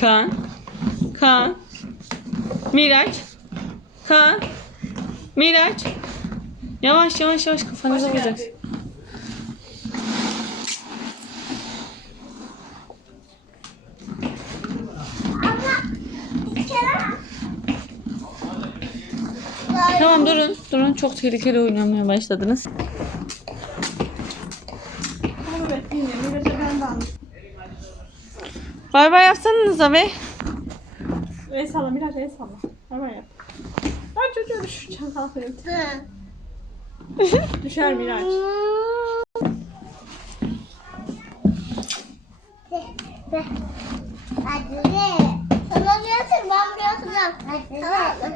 Kaan. Kaan. Miraç. Kaan. Miraç. Yavaş yavaş yavaş kafanıza vuracaksın. Tamam durun. Durun çok tehlikeli oynamaya başladınız. Bay bay yapsanıza be. El salla Miraç el salla. Hemen yap. Ay çocuğa düşeceğim kalkayım. Düşer Miraç. Hadi. Sana diyorsun ben buraya oturacağım. Tamam?